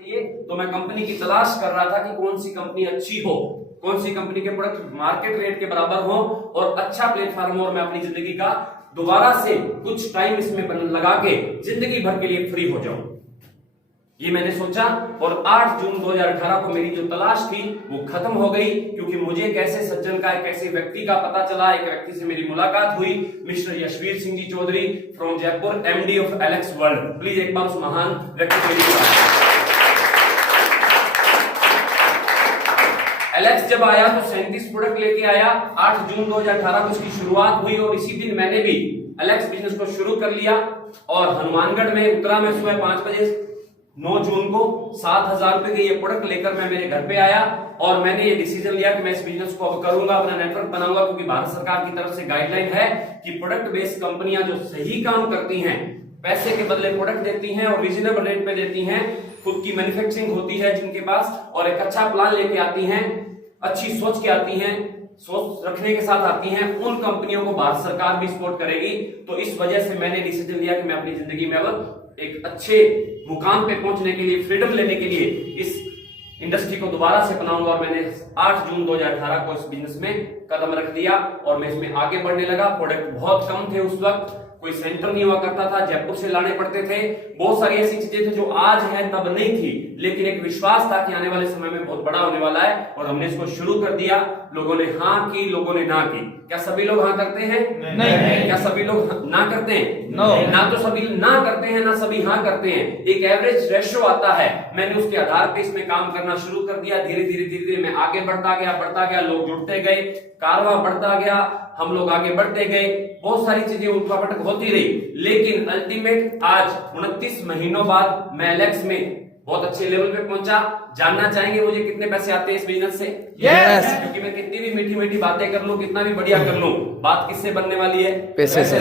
तो मैं कंपनी की तलाश कर रहा था कि कौन सी कंपनी अच्छी हो, कौन सी कंपनी के प्रोडक्ट मार्केट रेट के बराबर हो और अच्छा प्लेटफॉर्म हो और मैं अपनी जिंदगी का दोबारा से कुछ टाइम इसमें लगा के जिंदगी भर के लिए फ्री हो जाऊं। ये मैंने सोचा और 8 जून 2018 को मेरी जो तलाश थी वो खत्म हो गई, क्योंकि मुझे एक ऐसे सज्जन का, एक ऐसे व्यक्ति का पता चला। एक व्यक्ति से मेरी मुलाकात हुई, mister Yashveer Singh ji Chaudhary from Jaipur, MD of Alex World. Please एक बार उस महान व्यक्ति के लिए। एलेक्स जब आया तो 37 प्रोडक्ट लेके आया। 8 जून 2018 को उसकी शुरुआत हुई और इसी दिन मैंने भी एलेक्स बिजनेस को शुरू कर लिया और हनुमानगढ़ में उतरा मैं सुबह 5 बजे 9 जून को। 7,000 रुपए के ये प्रोडक्ट लेकर मैं मेरे घर पे आया और मैंने ये डिसीजन लिया कि मैं इस बिजनेस को अब करूंगा, अपना नेटवर्क बनाऊंगा, क्योंकि भारत सरकार की तरफ से गाइडलाइन है कि प्रोडक्ट बेस्ड कंपनियां जो सही काम करती हैं, पैसे के बदले प्रोडक्ट देती हैं और रीजनेबल रेट पे देती हैं, खुद की मैन्युफैक्चरिंग होती है जिनके पास और एक अच्छा प्लान लेके आती हैं, अच्छी सोच के आती हैं, सोच रखने के साथ आती हैं, उन कंपनियों को भारत सरकार भी सपोर्ट करेगी। तो इस वजह से मैंने डिसीजन लिया कि मैं अपनी जिंदगी में अब एक अच्छे मुकाम पे पहुंचने के लिए, फ्रीडम लेने के लिए इस इंडस्ट्री को दोबारा से अपनाऊंगा। और मैंने 8 जून 2018 को इस बिजनेस में कदम रख दिया और मैं इसमें आगे बढ़ने लगा। प्रोडक्ट बहुत कम थे उस वक्त, कोई सेंटर नहीं हुआ करता था, जयपुर से लाने पड़ते थे। बहुत सारी ऐसी चीजें थी जो आज है तब नहीं थी, लेकिन एक विश्वास था कि आने वाले समय में बहुत बड़ा होने वाला है और हमने इसको शुरू कर दिया। लोगों ने हाँ की, लोगों ने ना की। क्या सभी लोग हाँ करते हैं? नहीं। क्या सभी लोग ना करते हैं? ना तो सभी ना करते हैं, ना सभी हाँ करते हैं। एक एवरेज रेशियो आता है। मैंने उसके आधार पे इसमें काम करना शुरू कर दिया। धीरे धीरे मैं आगे बढ़ता गया, लोग जुड़ते गए, कारवां बढ़ता गया, हम लोग आगे बढ़ते गए, बहुत सारी चीजें उठापटक होती रही, लेकिन अल्टीमेट आज 29 महीनों बाद मैं एलेक्स में बहुत अच्छे लेवल पे पहुंचा। जानना चाहेंगे मुझे कितने पैसे आते हैं इस बिजनेस से? Yes! क्योंकि मैं कितनी भी मीठी मीठी बातें कर लूं, कितना भी बढ़िया कर लूं, बात किससे बनने वाली है? पैसे से।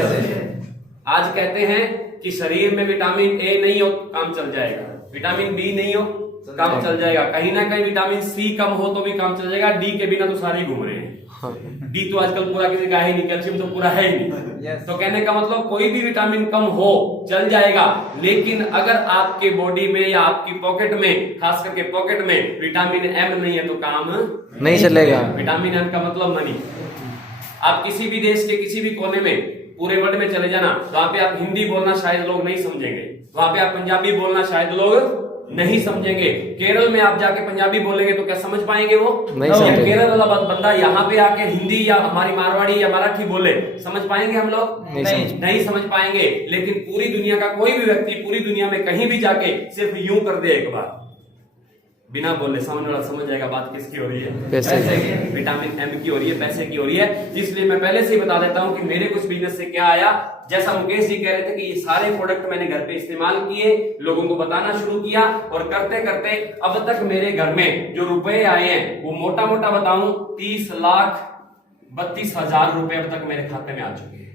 आज कहते हैं कि शरीर में विटामिन ए नहीं हो काम चल जाएगा, विटामिन बी नहीं हो काम चल जाएगा, कहीं ना कहीं विटामिन सी कम हो तो भी काम चल जाएगा, डी के बिना तो सारे घूम रहे हैं। डी तो आजकल पूरा किसी का है नहीं, कैल्शियम तो पूरा है ही नहीं। तो कहने का मतलब कोई भी विटामिन कम हो चल जाएगा, लेकिन अगर आपके बॉडी में या आपकी पॉकेट में, खास करके पॉकेट में विटामिन एम नहीं है तो काम नहीं चलेगा। विटामिन एम का मतलब मनी। आप किसी भी देश के किसी भी कोने में, पूरे वर्ल्ड में चले जाना, वहां पे आप हिंदी बोलना शायद लोग नहीं समझेंगे, वहां पे आप पंजाबी बोलना शायद लोग नहीं समझेंगे। केरल में आप जाके पंजाबी बोलेंगे तो क्या समझ पाएंगे वो? नहीं समझेंगे। केरल वाला बंदा यहाँ पे आके हिंदी या हमारी मारवाड़ी या मराठी बोले, समझ पाएंगे हम लोग? नहीं समझ पाएंगे। लेकिन पूरी दुनिया का कोई भी व्यक्ति पूरी दुनिया में कहीं भी जाके सिर्फ यूं कर दे एक बार, बिना बोले, सामने वाला समझ जाएगा बात किसकी हो रही है? पैसे की, विटामिन एम की हो रही है, पैसे की हो रही है। इसलिए मैं पहले से ही बता देता हूं कि मेरे कुछ बिजनेस से क्या आया। जैसा मुकेश जी कह रहे थे कि ये सारे प्रोडक्ट मैंने घर पे इस्तेमाल किए, लोगों को बताना शुरू किया और करते करते अब तक मेरे घर में जो रुपए आए हैं वो मोटा मोटा बताऊं 30,32,000 रुपए अब तक मेरे खाते में आ चुके हैं।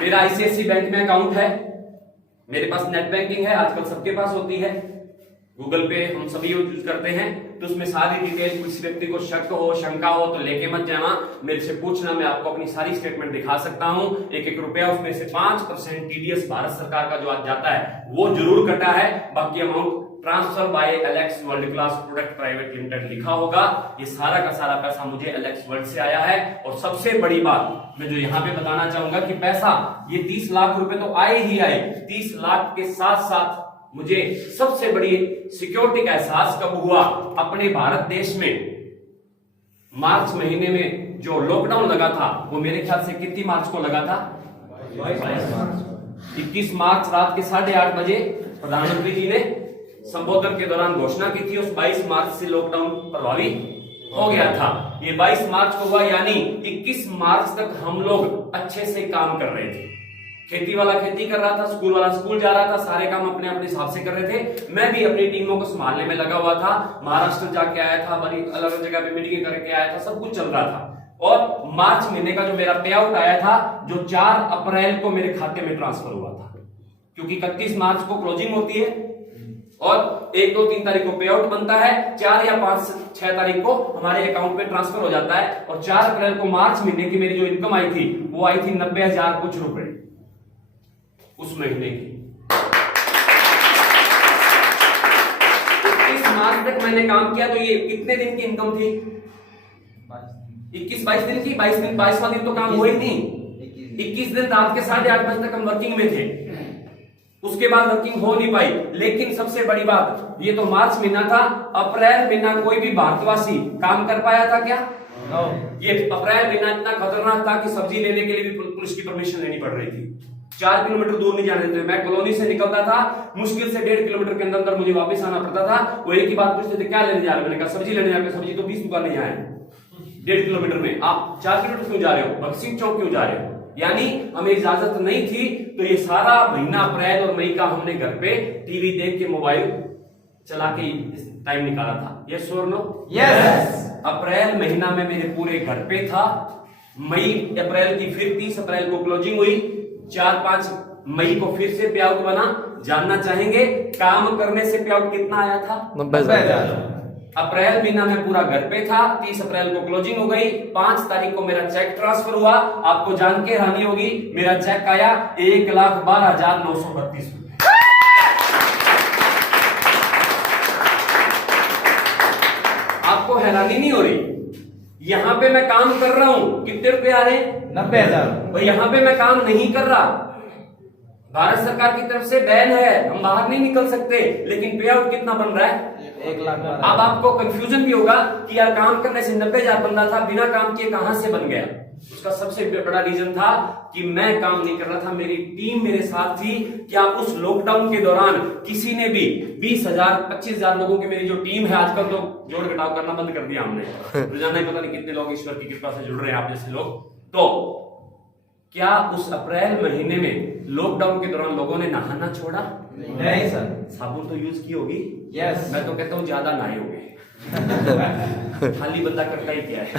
मेरा आईसीआईसी बैंक में अकाउंट है, मेरे पास नेट बैंकिंग है, आजकल सबके पास होती है, गूगल पे हम सभी यूज करते हैं। तो उसमें सारी डिटेल, किसी व्यक्ति को शक हो, शंका हो तो लेके मत जाना, मेरे से पूछना, मैं आपको अपनी सारी स्टेटमेंट दिखा सकता हूं। एक रुपया उसमें से 5% टीडीएस भारत सरकार का जो आज जाता है वो जरूर कटा है, बाकी amount transfer by Alex world class product private limited लिखा होगा। ये सारा का सारा पैसा मुझे एलेक्स वर्ल्ड से आया है। और सबसे बड़ी बात मैं जो यहाँ पे बताना चाहूंगा कि पैसा ये 30 लाख रुपए तो आए ही आए, 30 लाख के साथ साथ मुझे सबसे बड़ी सिक्योरिटी का एहसास कब हुआ? अपने भारत देश में मार्च महीने में जो लॉकडाउन लगा था वो मेरे ख्याल से कितनी मार्च को लगा था? 21 मार्च रात के 8:30 बजे प्रधानमंत्री जी ने संबोधन के दौरान घोषणा की थी। उस 22 मार्च से लॉकडाउन प्रभावी हो गया था। ये 22 मार्च को हुआ, यानी 21 मार्च तक हम लोग अच्छे से काम कर रहे थे। खेती वाला खेती कर रहा था, स्कूल वाला स्कूल जा रहा था, सारे काम अपने अपने हिसाब से कर रहे थे। मैं भी अपनी टीमों को संभालने में लगा हुआ था, महाराष्ट्र जाके आया था, बड़ी अलग अलग जगह पे मीटिंग करके आया था, सब कुछ चल रहा था। और मार्च महीने का जो मेरा पे आउट आया था, जो 4 अप्रैल को मेरे खाते में ट्रांसफर हुआ था, क्योंकि 31 मार्च को क्लोजिंग होती है और 1, 2, 3 तारीख को पे आउट बनता है, 4 या 5, 6 तारीख को हमारे अकाउंट में ट्रांसफर हो जाता है। और 4 अप्रैल को मार्च महीने की मेरी जो इनकम आई थी वो आई थी 90,000 कुछ रुपए। उस महीने की। 21 मार्च तक मैंने काम किया, तो ये कितने दिन की इनकम थी? 21-22 दिन की। 22वां दिन तो काम हुआ ही नहीं। 21 दिन रात के 8:30 बजे तक हम वर्किंग में थे, उसके बाद वर्किंग हो नहीं पाई। लेकिन सबसे बड़ी बात, ये तो मार्च महीना था, अप्रैल महीना कोई भी भारतवासी काम कर पाया था क्या? ये अप्रैल महीना इतना खतरनाक था कि सब्जी लेने के लिए भी पुलिस की परमिशन लेनी पड़ रही थी। 4 किलोमीटर दूर नहीं जाने देते। मैं कॉलोनी से निकलता था, मुश्किल से 1.5 किलोमीटर के अंदर मुझे वापस आना पड़ता था। वो एक ही बात पूछते थे, क्या लेने जा रहे हो? मैंने कहा सब्जी लेने जा रहे हो। सब्जी तो 20 दुकानें यहाँ है 1.5 किलोमीटर में, आप 4 किलोमीटर क्यों जा रहे हो? भगत सिंह चौक क्यों जा रहे हो? यानी हमें इजाजत नहीं थी। तो ये सारा महीना अप्रैल और मई का हमने घर पे टीवी देख के, मोबाइल चला के टाइम निकाला था। यस और नो? यस। अप्रैल महीना में मेरे पूरे घर पे था। मई अप्रैल की फिर 30 अप्रैल को क्लोजिंग हुई, 4-5 मई को फिर से पे आउट बना। जानना चाहेंगे काम करने से पे आउट कितना आया था? 90,000। अप्रैल महीना में पूरा घर पे था, 30 अप्रैल को क्लोजिंग हो गई, 5 तारीख को मेरा चेक ट्रांसफर हुआ। आपको जान के हैरानी होगी, मेरा चेक आया 1,12,932 रुपए। आपको हैरानी नहीं हो रही? यहां पे मैं काम कर रहा हूं, कितने रुपए आ रहे हैं? 90,000। और यहां पे मैं काम नहीं कर रहा, भारत सरकार की तरफ से बैन है, हम बाहर नहीं निकल सकते, लेकिन पे आउट कितना बन रहा है? 1,12,000। अब आपको कंफ्यूजन भी होगा कि यार काम करने से 90,000 बन रहा था, बिना काम किए कहां से बन गया? उसका सबसे बड़ा रीजन था कि मैं काम नहीं कर रहा था, मेरी टीम मेरे साथ थी। क्या उस लॉकडाउन के दौरान किसी ने भी 20,000 25,000 लोगों की मेरी जो टीम है, आजकल तो जोड़ घटाव करना बंद कर दिया हमने, रोजाना ही पता नहीं कितने लोग ईश्वर की कृपा से जुड़ रहे हैं आप जैसे लोग। तो क्या उस अप्रैल महीने में लॉकडाउन के दौरान लोगों ने नहाना छोड़ा? नहीं सर। साबुन तो यूज की होगी? यस। मैं तो कहता हूं ज्यादा नहाए होंगे। खाली बंदा करता ही क्या है?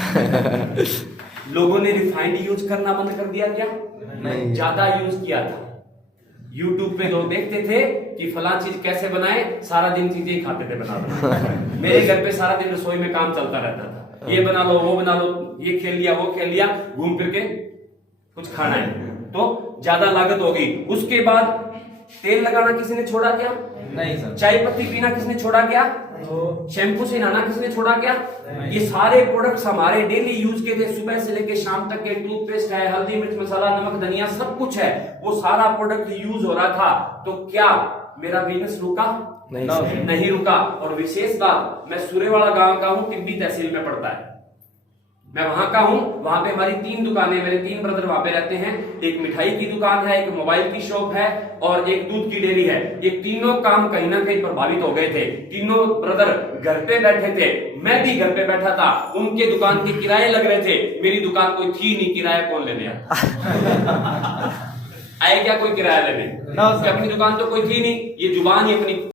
लोगों ने रिफाइंड यूज करना बंद कर दिया क्या? नहीं। ज्यादा यूज किया था। YouTube पे लोग देखते थे कि फलां चीज कैसे बनाए, सारा दिन चीजें ही खाते थे बना। मेरे घर पे सारा दिन रसोई में काम चलता रहता था, ये बना लो, वो बना लो, ये खेल लिया, वो खेल लिया, घूम फिर के कुछ खाना है, तो ज्यादा लागत होगी। उसके बाद तेल लगाना किसी ने छोड़ा क्या? नहीं सर। चाय पत्ती पीना किसने छोड़ा क्या? शैम्पू से नहाना किसने छोड़ा क्या? ये सारे प्रोडक्ट्स हमारे डेली यूज के थे, सुबह से लेके शाम तक के। टूथपेस्ट है, हल्दी मिर्च मसाला नमक धनिया सब कुछ है, वो सारा प्रोडक्ट यूज हो रहा था। तो क्या मेरा बिजनेस रुका? नहीं रुका। और विशेष बात, मैं सूर्यवाड़ा गांव का हूं, टिब्बी तहसील में पड़ता है, मैं वहां का हूं। वहां पे हमारी 3 दुकानें, मेरे 3 ब्रदर वहां पे रहते हैं। एक मिठाई की दुकान है, एक मोबाइल की शॉप है और एक दूध की डेयरी है। ये तीनों काम कहीं ना कहीं प्रभावित हो गए थे। तीनों ब्रदर घर पे बैठे थे, मैं भी घर पे बैठा था। उनके दुकान के किराए लग रहे थे, मेरी दुकान कोई थी नहीं, किराया कौन लेने आए क्या कोई किराया लेने? अपनी दुकान तो कोई थी नहीं, ये जुबान ही अपनी